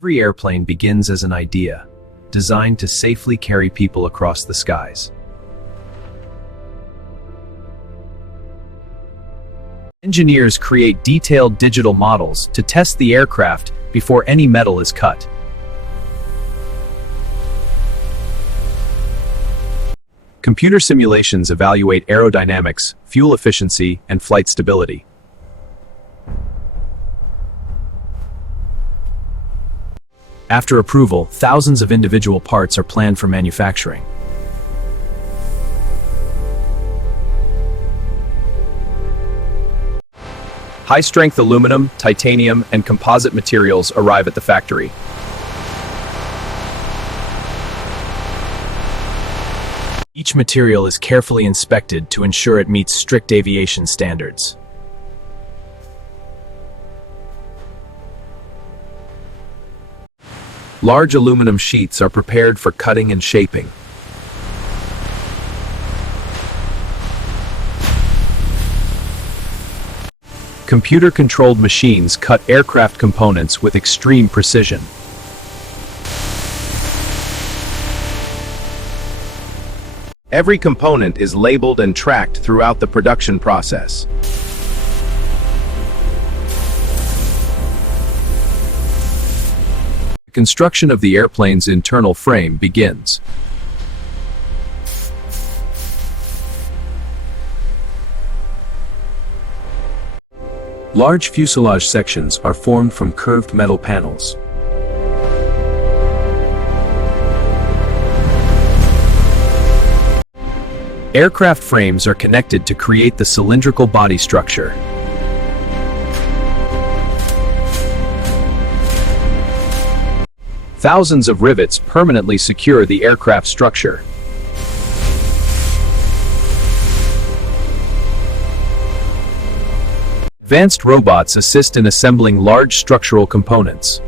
Every airplane begins as an idea, designed to safely carry people across the skies. Engineers create detailed digital models to test the aircraft before any metal is cut. Computer simulations evaluate aerodynamics, fuel efficiency, and flight stability. After approval, thousands of individual parts are planned for manufacturing. High-strength aluminum, titanium, and composite materials arrive at the factory. Each material is carefully inspected to ensure it meets strict aviation standards. Large aluminum sheets are prepared for cutting and shaping. Computer-controlled machines cut aircraft components with extreme precision. Every component is labeled and tracked throughout the production process. The construction of the airplane's internal frame begins. Large fuselage sections are formed from curved metal panels. Aircraft frames are connected to create the cylindrical body structure. Thousands of rivets permanently secure the aircraft structure. Advanced robots assist in assembling large structural components.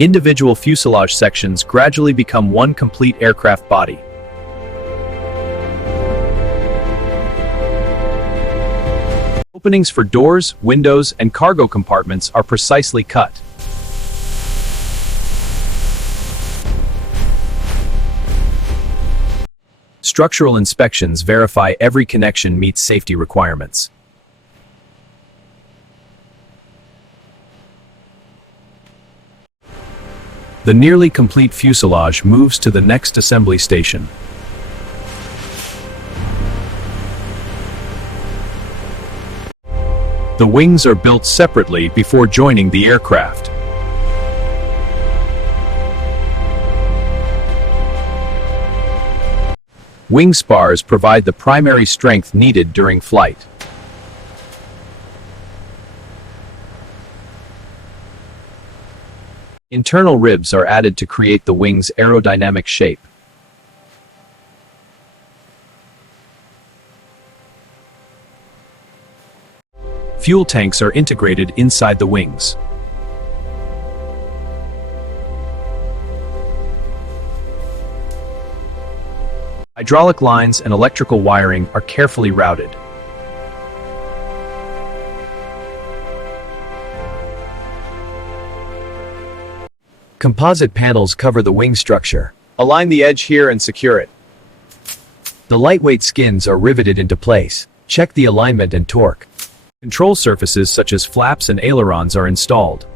Individual fuselage sections gradually become one complete aircraft body. Openings for doors, windows, and cargo compartments are precisely cut. Structural inspections verify every connection meets safety requirements. The nearly complete fuselage moves to the next assembly station. The wings are built separately before joining the aircraft. Wing spars provide the primary strength needed during flight. Internal ribs are added to create the wing's aerodynamic shape. Fuel tanks are integrated inside the wings. Hydraulic lines and electrical wiring are carefully routed. Composite panels cover the wing structure. Align the edge here and secure it. The lightweight skins are riveted into place. Check the alignment and torque. Control surfaces such as flaps and ailerons are installed.